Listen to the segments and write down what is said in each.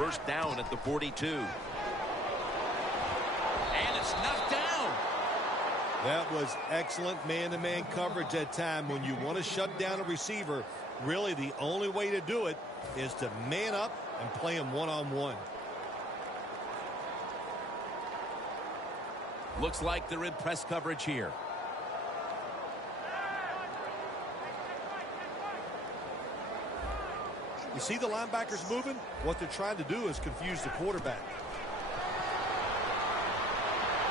first down at the 42. And it's knocked down. That was excellent man-to-man coverage that time. When you want to shut down a receiver, really the only way to do it is to man up and play him one-on-one. Looks like they're in press coverage here. You see the linebackers moving? What they're trying to do is confuse the quarterback.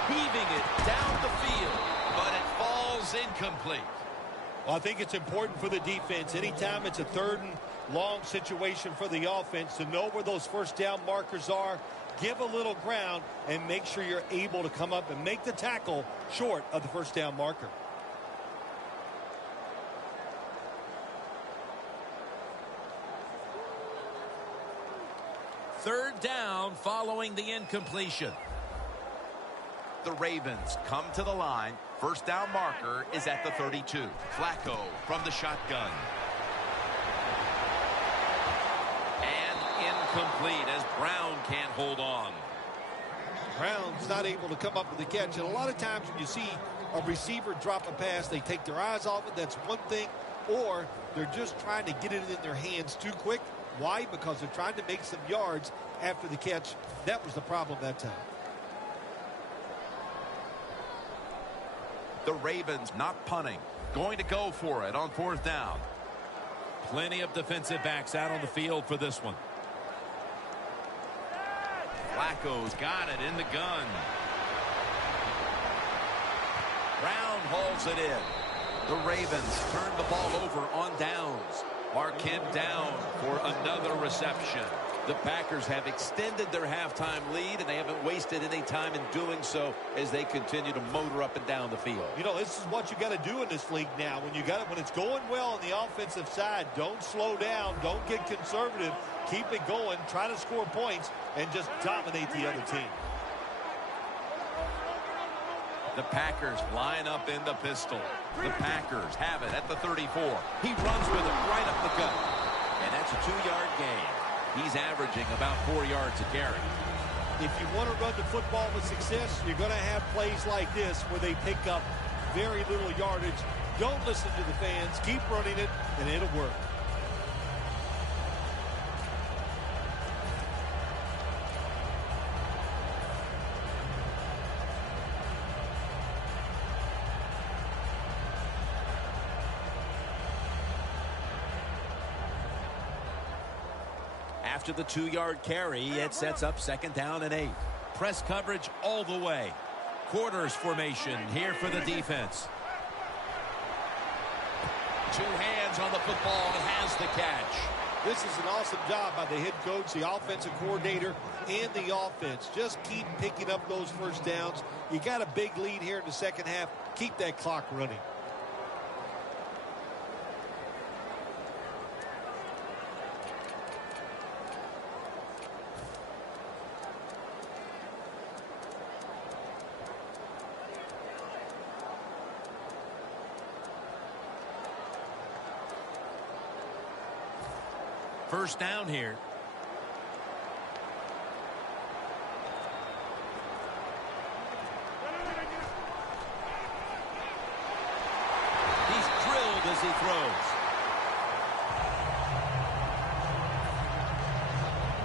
Heaving it down the field, but it falls incomplete. Well, I think it's important for the defense. Anytime it's a third and long situation for the offense, to know where those first down markers are, give a little ground, and make sure you're able to come up and make the tackle short of the first down marker. Third down following the incompletion. The Ravens come to the line. First down marker is at the 32. Flacco from the shotgun. And incomplete as Brown can't hold on. Brown's not able to come up with the catch. And a lot of times when you see a receiver drop a pass, they take their eyes off it. That's one thing. Or they're just trying to get it in their hands too quick. Why? Because they're trying to make some yards after the catch. That was the problem that time. The Ravens not punting. Going to go for it on fourth down. Plenty of defensive backs out on the field for this one. Flacco's got it in the gun. Brown hauls it in. The Ravens turn the ball over on downs. Mark him down for another reception. The Packers have extended their halftime lead, and they haven't wasted any time in doing so as they continue to motor up and down the field. You know, this is what you got to do in this league now. When it's going well on the offensive side, don't slow down, don't get conservative, keep it going, try to score points, and just dominate the other team. The Packers line up in the pistol. The Packers have it at the 34. He runs with it right up the gut. And that's a 2-yard gain. He's averaging about 4 yards a carry. If you want to run the football with success, you're going to have plays like this where they pick up very little yardage. Don't listen to the fans. Keep running it, and it'll work. After the 2-yard carry, it sets up second down and 8. Press coverage all the way. Quarters formation here for the defense. 2 hands on the football and has the catch. This is an awesome job by the head coach, the offensive coordinator, and the offense. Just keep picking up those first downs. You got a big lead here in the second half. Keep that clock running. First down here. He's drilled as he throws.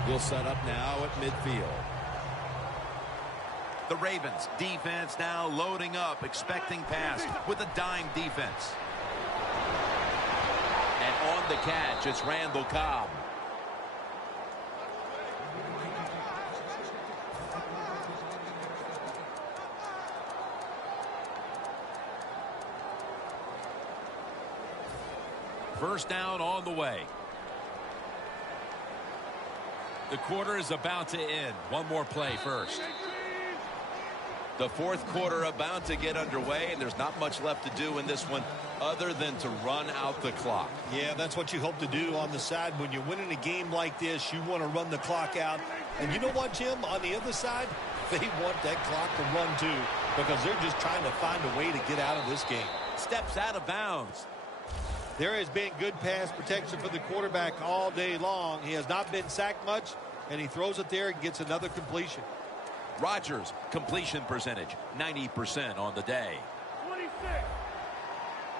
We'll set up now at midfield. The Ravens defense now loading up, expecting pass with a dime defense. And on the catch, it's Randall Cobb. First down on the way. The quarter is about to end. One more play first. The fourth quarter about to get underway, and there's not much left to do in this one other than to run out the clock. Yeah, that's what you hope to do on the side. When you're winning a game like this, you want to run the clock out. And you know what, Jim? On the other side, they want that clock to run too, because they're just trying to find a way to get out of this game. Steps out of bounds. There has been good pass protection for the quarterback all day long. He has not been sacked much. and he throws it there and gets another completion. Rodgers' completion percentage, 90% on the day. 26.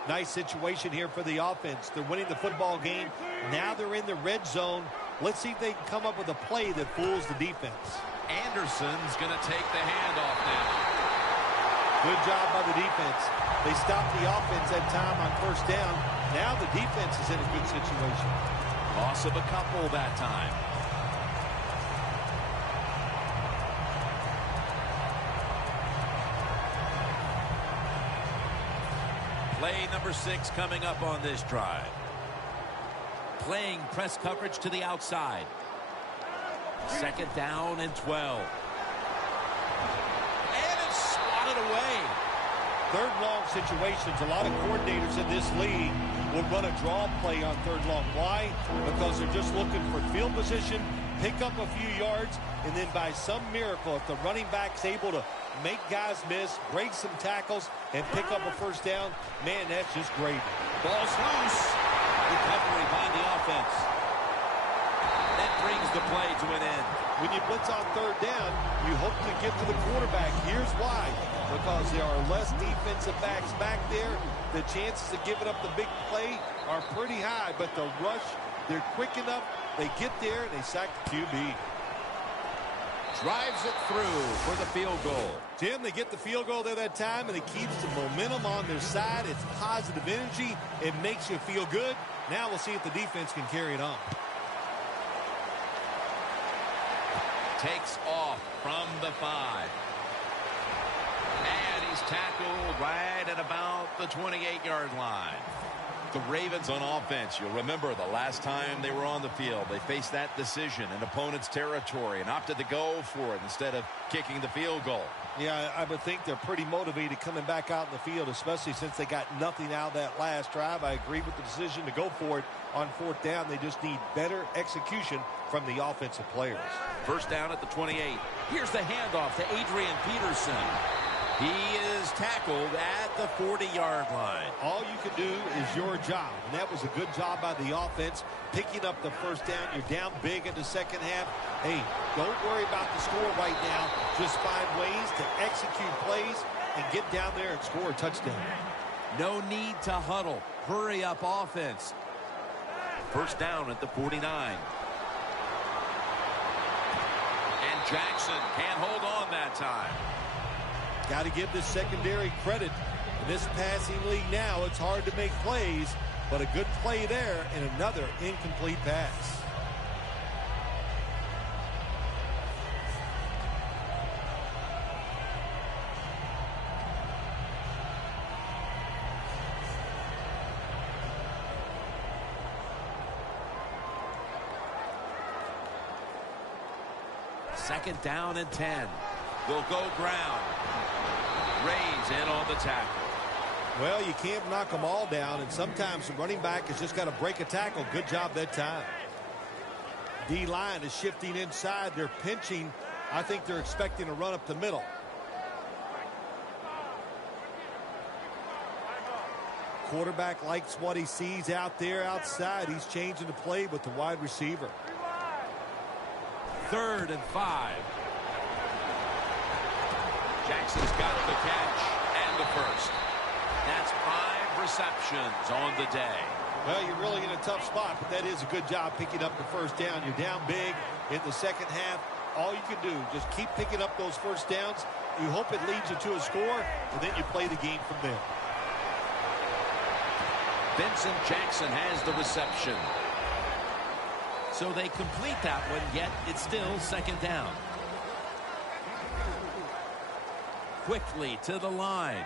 Nice situation here for the offense. They're winning the football game. Now they're in the red zone. Let's see if they can come up with a play that fools the defense. Anderson's going to take the handoff now. Good job by the defense. They stopped the offense that time on first down. Now the defense is in a good situation. Loss of a couple that time. Play number 6 coming up on this drive. Playing press coverage to the outside. Second down and 12. And it's swatted away. Third long situations. A lot of coordinators in this league will run a draw play on third long. Why? Because they're just looking for field position, pick up a few yards, and then by some miracle, if the running back's able to make guys miss, break some tackles, and pick up a first down, man, that's just great. Ball's loose. Recovery by the offense. That brings the play to an end. When you blitz on third down, you hope to get to the quarterback. Here's why. Because there are less defensive backs back there. The chances of giving up the big play are pretty high, but the rush, they're quick enough. They get there, and they sack the QB. Drives it through for the field goal. Tim, they get the field goal there that time, and it keeps the momentum on their side. It's positive energy. It makes you feel good. Now we'll see if the defense can carry it on. Takes off from the 5. And he's tackled right at about the 28-yard line. The Ravens on offense, you'll remember the last time they were on the field, they faced that decision in opponent's territory and opted to go for it instead of kicking the field goal. Yeah, I would think they're pretty motivated coming back out in the field, especially since they got nothing out of that last drive. I agree with the decision to go for it on fourth down. They just need better execution from the offensive players. First down at the 28. Here's the handoff to Adrian Peterson. He is tackled at the 40-yard line. All you can do is your job, and that was a good job by the offense, picking up the first down. You're down big in the second half. Hey, don't worry about the score right now. Just find ways to execute plays and get down there and score a touchdown. No need to huddle. Hurry up offense. First down at the 49. And Jackson can't hold on that time. Got to give this secondary credit. In this passing league now, it's hard to make plays, but a good play there and another incomplete pass. Second down and 10. Will go ground. Reigns in on the tackle. Well, you can't knock them all down, and sometimes the running back has just got to break a tackle. Good job that time. D-line is shifting inside. They're pinching. I think they're expecting a run up the middle. Quarterback likes what he sees out there outside. He's changing the play with the wide receiver. 3rd and 5. Jackson's got the catch and the first. That's 5 receptions on the day. Well, you're really in a tough spot, but that is a good job picking up the first down. You're down big in the second half. All you can do, just keep picking up those first downs. You hope it leads you to a score, and then you play the game from there. Vincent Jackson has the reception. So they complete that one, yet it's still second down. Quickly to the line.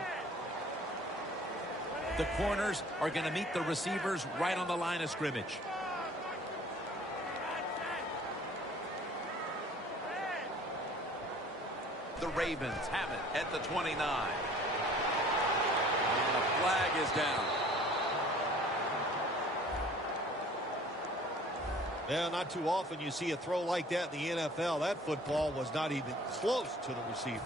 The corners are going to meet the receivers right on the line of scrimmage. The Ravens have it at the 29. And the flag is down. Yeah, not too often you see a throw like that in the NFL. That football was not even close to the receiver.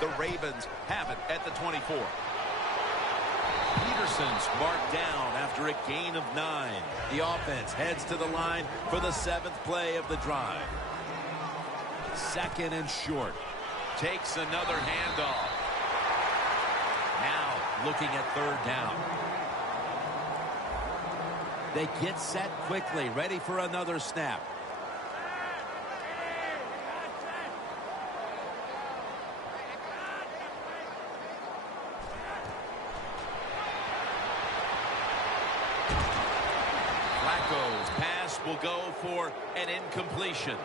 The Ravens have it at the 24. Peterson's marked down after a gain of 9. The offense heads to the line for the 7th play of the drive. 2nd and short. Takes another handoff. Now looking at 3rd down. They get set quickly, ready for another snap. Flacco's pass will go for an incompletion.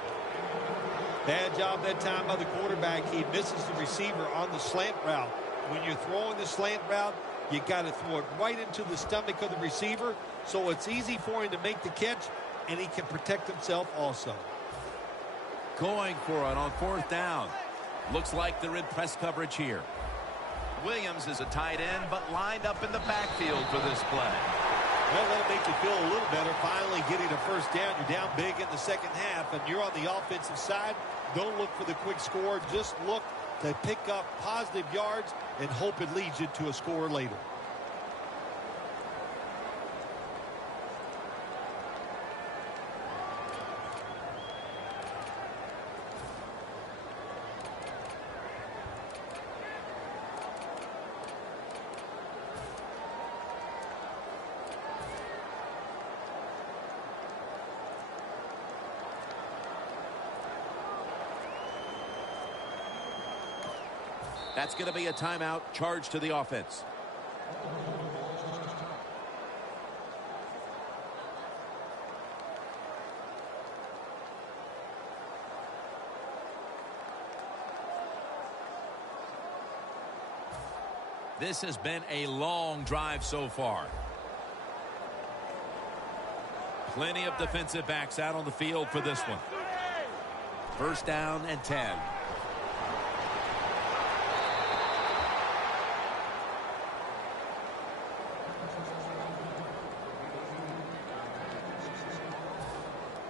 Bad job that time by the quarterback. He misses the receiver on the slant route. When you're throwing the slant route, you got to throw it right into the stomach of the receiver, so it's easy for him to make the catch, and he can protect himself also. Going for it on 4th down. Looks like they're in press coverage here. Williams is a tight end, but lined up in the backfield for this play. Well, that'll make you feel a little better. Finally getting a 1st down. You're down big in the 2nd half, and you're on the offensive side. Don't look for the quick score. Just look to pick up positive yards and hope it leads you to a score later. That's going to be a timeout charged to the offense. This has been a long drive so far. Plenty of defensive backs out on the field for this one. 1st down and 10.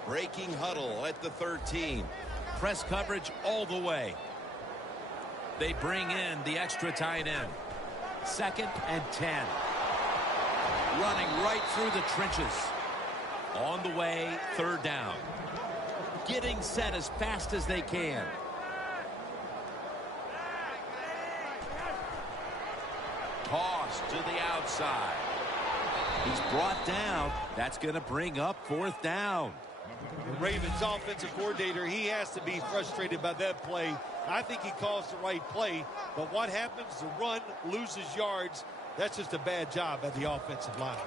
Breaking huddle at the 13. Press coverage all the way. They bring in the extra tight end. 2nd and 10. Running right through the trenches. On the way, 3rd down. Getting set as fast as they can. Toss to the outside. He's brought down. That's going to bring up 4th down. The Ravens offensive coordinator, he has to be frustrated by that play. I think he calls the right play, but what happens? The run loses yards. That's just a bad job at the offensive line.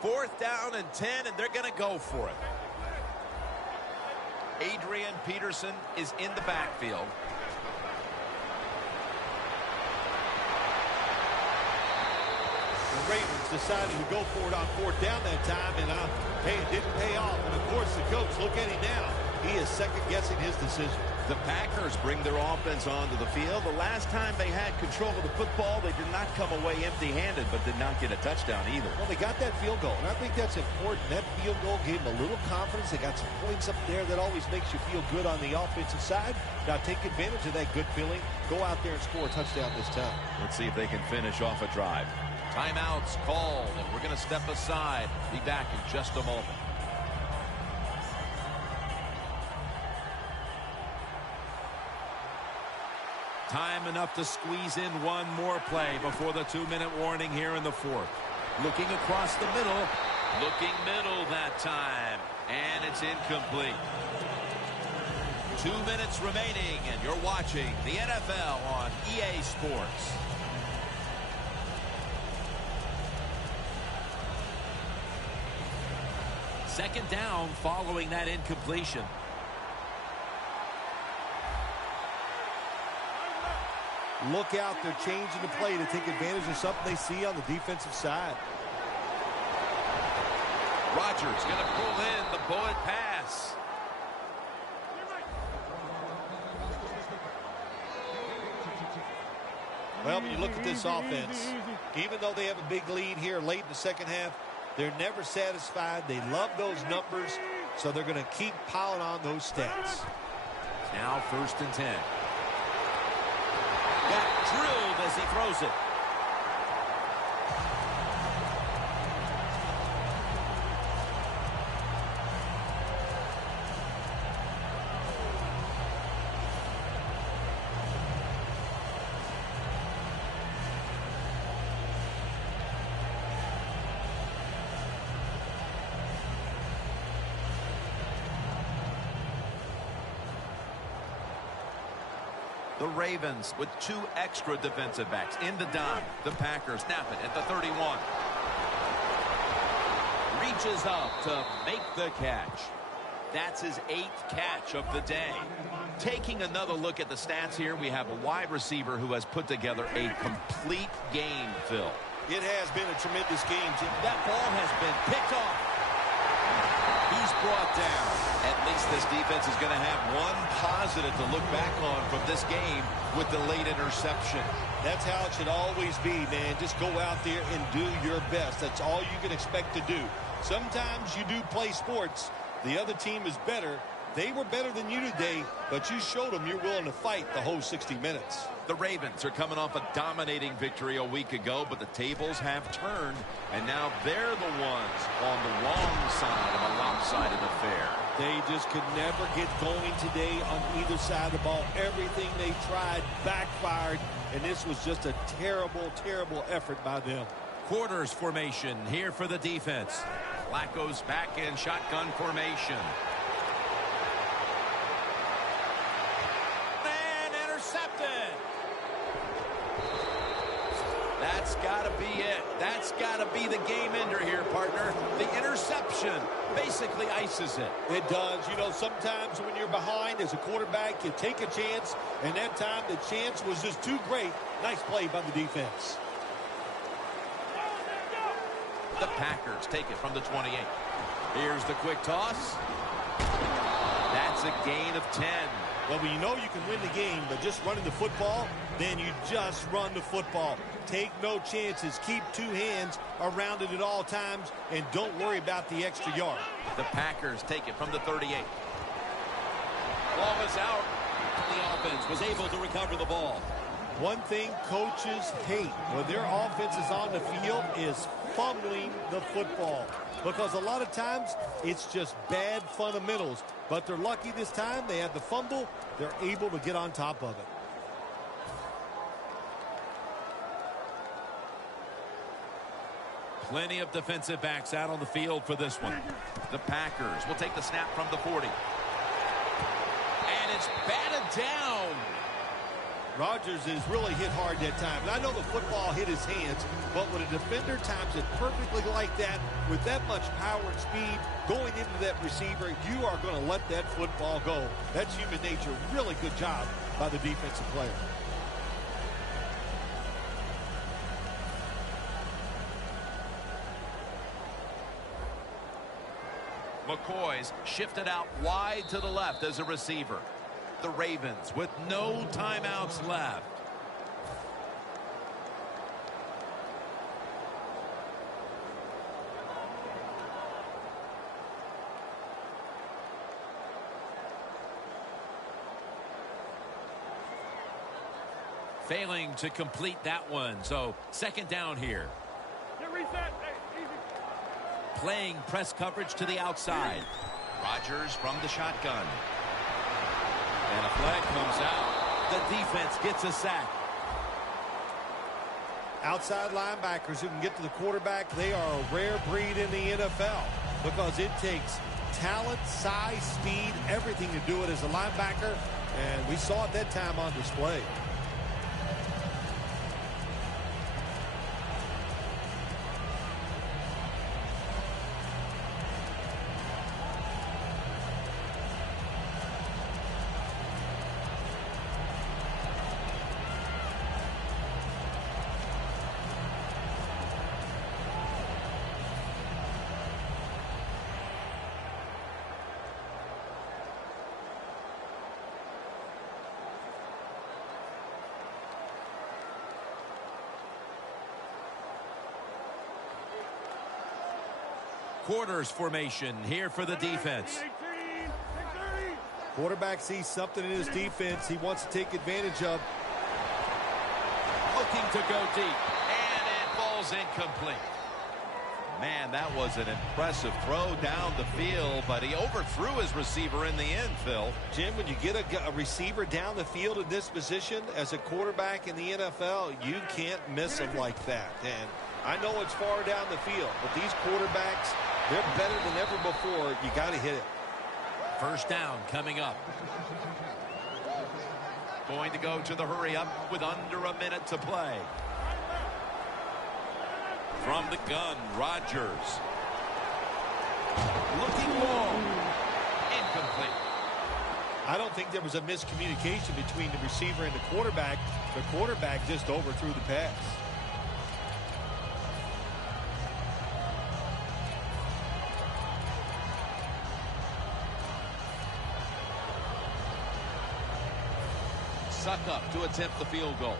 Fourth down and 10, and they're going to go for it. Adrian Peterson is in the backfield. The Ravens decided to go for it on 4th down that time, and hey, it didn't pay off. And of course, the coach, look at him now. He is second-guessing his decision. The Packers bring their offense onto the field. The last time they had control of the football, they did not come away empty-handed, but did not get a touchdown either. Well, they got that field goal, and I think that's important. That field goal gave them a little confidence. They got some points up there that always makes you feel good on the offensive side. Now take advantage of that good feeling. Go out there and score a touchdown this time. Let's see if they can finish off a drive. Timeouts called, and we're going to step aside. Be back in just a moment. Time enough to squeeze in one more play before the 2-minute warning here in the 4th. Looking across the middle. Looking middle that time. And it's incomplete. 2 minutes remaining, and you're watching the NFL on EA Sports. Second down following that incompletion. Look out, they're changing the play to take advantage of something they see on the defensive side. Rodgers going to pull in the bullet pass. Well, when you look at this offense, even though they have a big lead here late in the second half, they're never satisfied. They love those numbers. so they're going to keep piling on those stats. Now 1st and 10. Got drilled as he throws it. The Ravens with 2 extra defensive backs in the dime. The Packers snap it at the 31. Reaches up to make the catch. That's his 8th catch of the day. Taking another look at the stats here, we have a wide receiver who has put together a complete game, Phil. It has been a tremendous game, Jim. That ball has been picked off. He's brought down. At least this defense is going to have one positive to look back on from this game with the late interception. That's how it should always be, man. Just go out there and do your best. That's all you can expect to do. Sometimes you do play sports. The other team is better. They were better than you today, but you showed them you're willing to fight the whole 60 minutes. The Ravens are coming off a dominating victory a week ago, but the tables have turned, and now they're the ones on the wrong side of a lopsided affair. They just could never get going today on either side of the ball. Everything they tried backfired, and this was just a terrible, terrible effort by them. Quarters formation here for the defense. Flacco's back in shotgun formation. And intercepted. That's got to be it. That's got to be the game ender here, partner. The interception basically ices it. It does. You know, sometimes when you're behind as a quarterback, you take a chance, and that time the chance was just too great. Nice play by the defense. The Packers take it from the 28. Here's the quick toss. That's a gain of 10. Well, when you know you can win the game, but just running the football, then you just run the football. Take no chances. Keep 2 hands around it at all times, and don't worry about the extra yard. The Packers take it from the 38. Ball is out. The offense was able to recover the ball. One thing coaches hate when their offense is on the field is fumbling the football, because a lot of times it's just bad fundamentals. But they're lucky this time. They had the fumble. They're able to get on top of it. Plenty of defensive backs out on the field for this one. The Packers will take the snap from the 40. And it's batted down. Rodgers is really hit hard that time. And I know the football hit his hands, but when a defender times it perfectly like that, with that much power and speed going into that receiver, you are going to let that football go. That's human nature. Really good job by the defensive player. McCoy's shifted out wide to the left as a receiver. The Ravens with no timeouts left. Failing to complete that one, so 2nd down here. Playing press coverage to the outside. Rodgers from the shotgun. And a flag comes out. The defense gets a sack. Outside linebackers who can get to the quarterback, they are a rare breed in the NFL, because it takes talent, size, speed, everything to do it as a linebacker, and we saw it that time on display. quarters formation here for the defense. Quarterback sees something in his defense he wants to take advantage of. Looking to go deep, and it falls incomplete. Man, that was an impressive throw down the field, but he overthrew his receiver in the end, Phil. Jim, when you get a receiver down the field in this position as a quarterback in the NFL, you can't miss him like that. And I know it's far down the field, but these quarterbacks, they're better than ever before. You got to hit it. First down coming up. Going to go to the hurry up with under a minute to play. From the gun, Rodgers. Looking long. Incomplete. I don't think there was a miscommunication between the receiver and the quarterback. The quarterback just overthrew the pass. Suck up to attempt the field goal.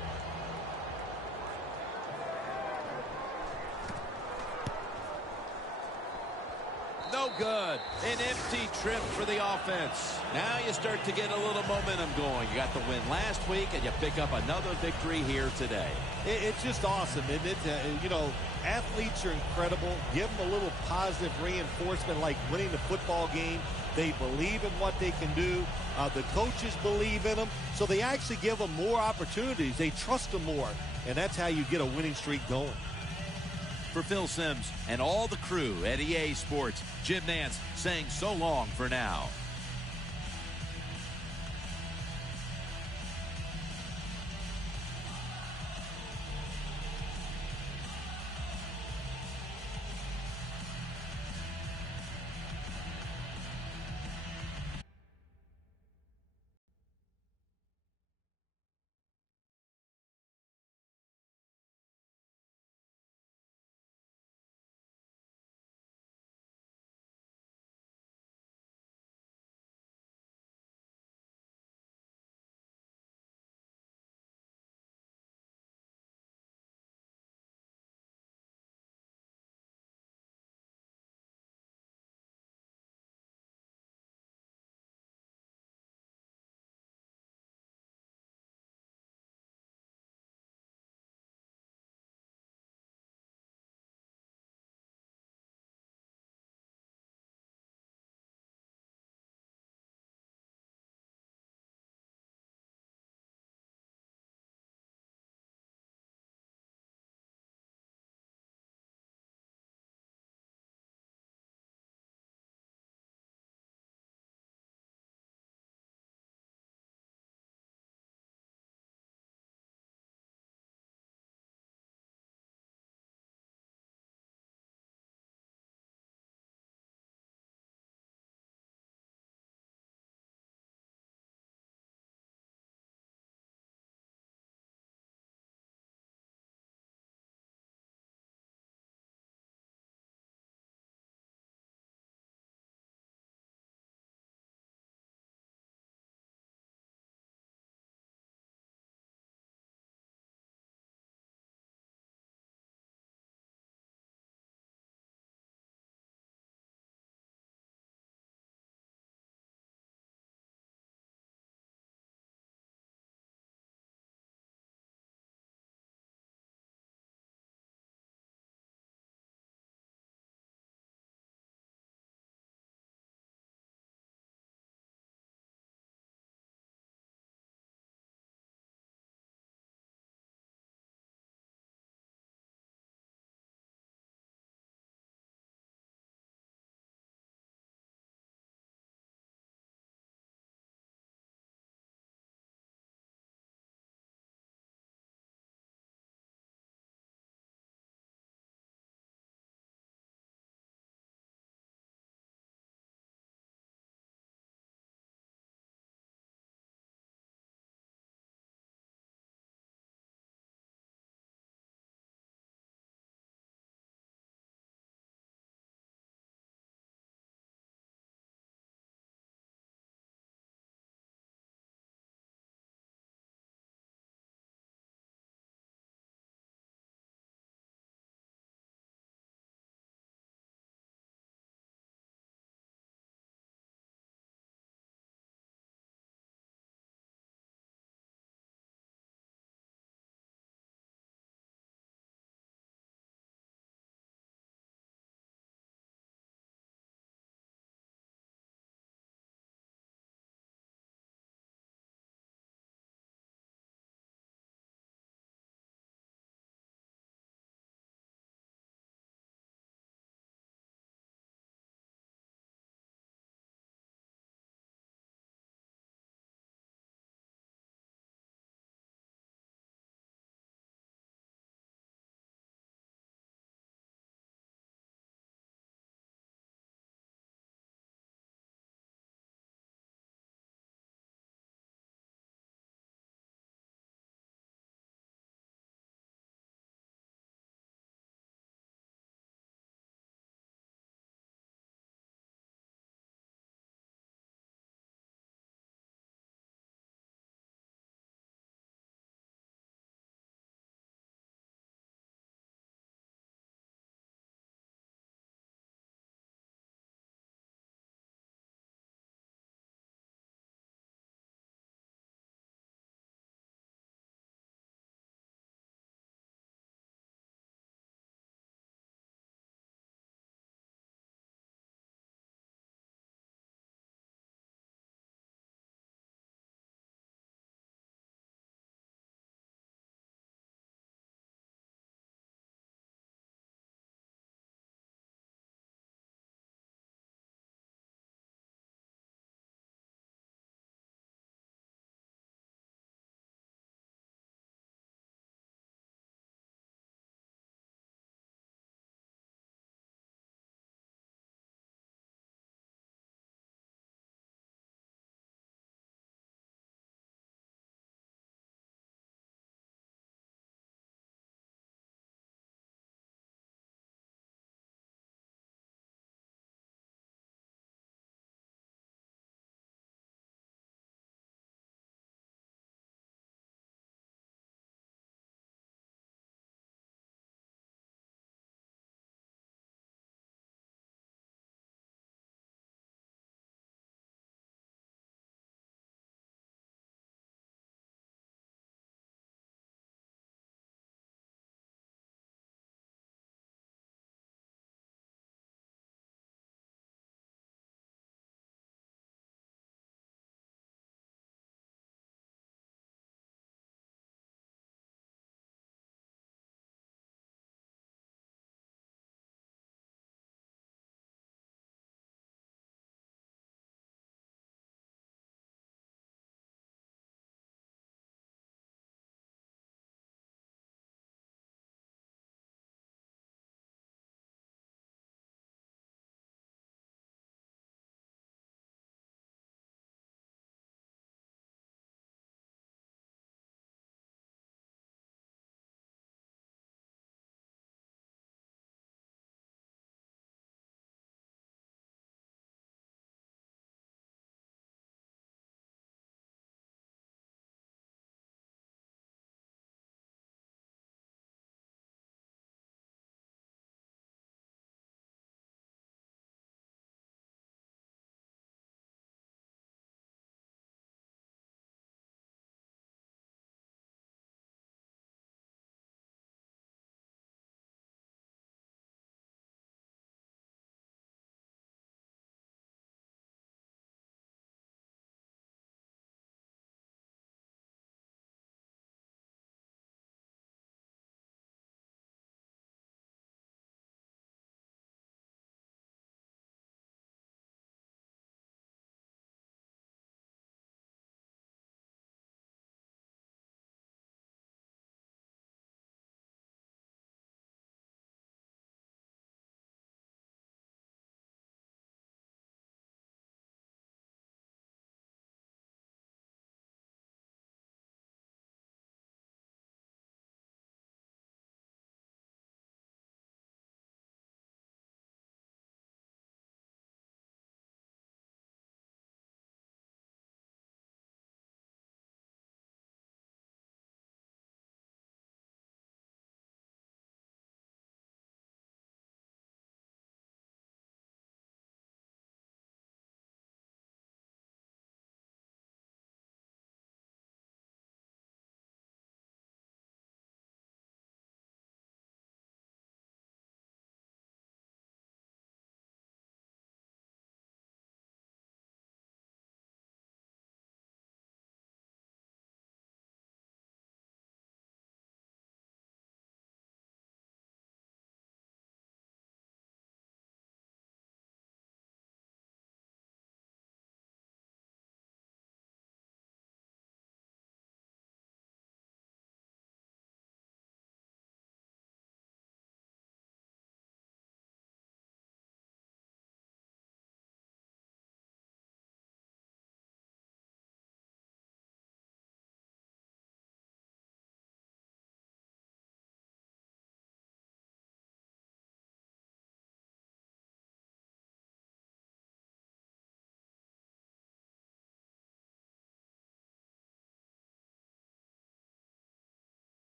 No good. An empty trip for the offense. Now you start to get a little momentum going. You got the win last week, and you pick up another victory here today. It's just awesome, isn't it? You know, athletes are incredible. Give them a little positive reinforcement like winning the football game. They believe in what they can do. The coaches believe in them. So they actually give them more opportunities. They trust them more. And that's how you get a winning streak going. For Phil Simms and all the crew at EA Sports, Jim Nantz saying so long for now.